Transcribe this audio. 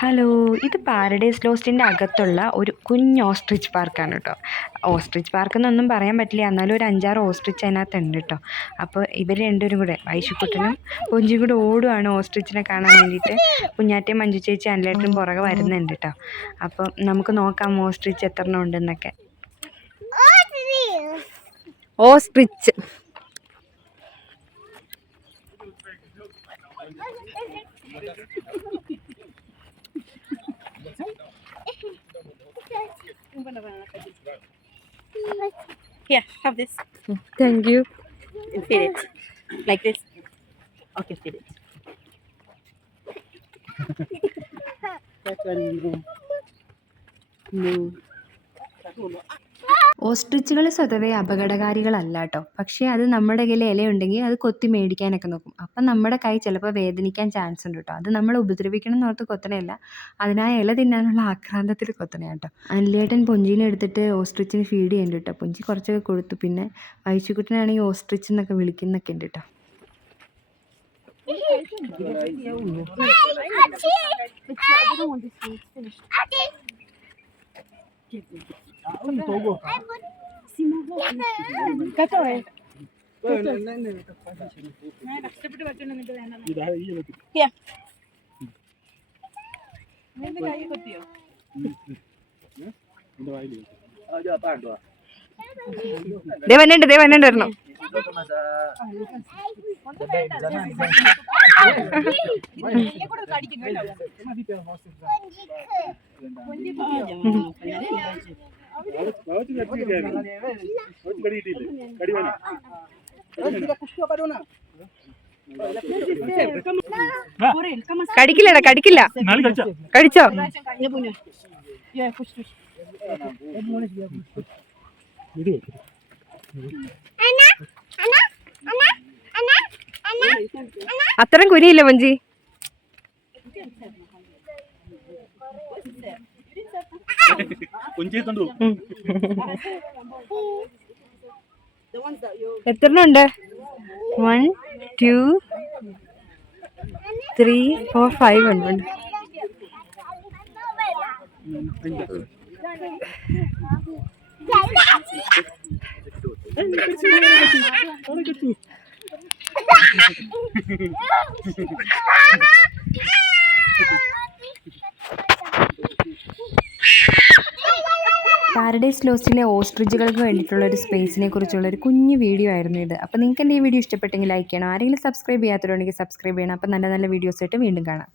Hello ഇത് paradise ലോസ്റ്റിന്റെ അകത്തുള്ള ഒരു കുഞ്ഞ് ഓസ്ട്രിച്ച് പാർക്കാണ് കേട്ടോ ഓസ്ട്രിച്ച് പാർക്ക് എന്നൊന്നും പറയാൻ പറ്റില്ല എന്നാലും ഒരു അഞ്ചാറ് ഓസ്ട്രിച്ച് അതിനകത്ത് ഉണ്ട് കേട്ടോ അപ്പോൾ ഇവർ രണ്ടുപേരും കൂടെ വൈശുക്കുട്ടനും കൊഞ്ചും കൂടെ ഓടുവാണ് ഓസ്ട്രിച്ചിനെ കാണാൻ വേണ്ടിയിട്ട്. കുഞ്ഞാറ്റയും മഞ്ജു ചേച്ചി അനിലേട്ടനും പുറകെ വരുന്നുണ്ട് കേട്ടോ അപ്പോൾ നമുക്ക് നോക്കാം ഓസ്ട്രിച്ച് എത്ര എണ്ണം ഉണ്ടെന്നൊക്കെ. Ostrich. Here, have this. Thank you. And feed it. Like this. Okay, feed it. that one, no. No. ഓസ്ട്രിച്ചുകൾ സ്വതവേ അപകടകാരികളല്ല കേട്ടോ പക്ഷേ അത് നമ്മുടെ കയ്യിൽ ഇലയുണ്ടെങ്കിൽ അത് കൊത്തി മേടിക്കാനൊക്കെ നോക്കും. അപ്പം നമ്മുടെ കൈ ചിലപ്പോൾ വേദനിക്കാൻ ചാൻസ് ഉണ്ട് കേട്ടോ അത് നമ്മൾ ഉപദ്രവിക്കണം എന്ന് ഓർത്ത് കൊത്തണയല്ല അതിനായ ഇല തിന്നാനുള്ള ആക്രാന്തത്തിൽ കൊത്തണ കേട്ടോ അനിലേട്ടൻ പുഞ്ചിനെ എടുത്തിട്ട് ഓസ്ട്രിച്ചിന് ഫീഡ് ചെയ്യുന്നുണ്ട് കേട്ടോ പുഞ്ചി കുറച്ചൊക്കെ കൊടുത്തു പിന്നെ വൈശുക്കുട്ടനാണെങ്കിൽ ഓസ്ട്രിച്ച് എന്നൊക്കെ വിളിക്കുന്നൊക്കെ ഉണ്ട് കേട്ടോ Here. ദേ വന്നുണ്ട് ദേ വന്നുണ്ട് വരണം കടിക്കില്ലടാ കടിക്കില്ല കഴിച്ചോ Yeah, push, push. അത്രയും കടിക്കില്ല. കടിച്ചോ അത്രയും കുരിയില്ല ones that you എത്ര ഉണ്ട് one two three four five ഉണ്ട്. പാരഡൈസ് ലോസ്റ്റിലെ ഓസ്ട്രിച്ചുകൾക്ക് വേണ്ടിയിട്ടുള്ള ഒരു സ്പേസിനെ കുറിച്ചുള്ള ഒരു കുഞ്ഞു വീഡിയോ ആയിരുന്നു ഇത്. അപ്പോൾ നിങ്ങൾക്ക് എന്റെ ഈ വീഡിയോ ഇഷ്ടപ്പെട്ടെങ്കിൽ ലൈക്ക് ചെയ്യണം. ആരെങ്കിലും സബ്സ്ക്രൈബ് ചെയ്യാത്തവരുണ്ടെങ്കിൽ സബ്സ്ക്രൈബ് ചെയ്യണം. അപ്പോൾ നല്ല നല്ല വീഡിയോസ് ആയിട്ട് വീണ്ടും കാണാം.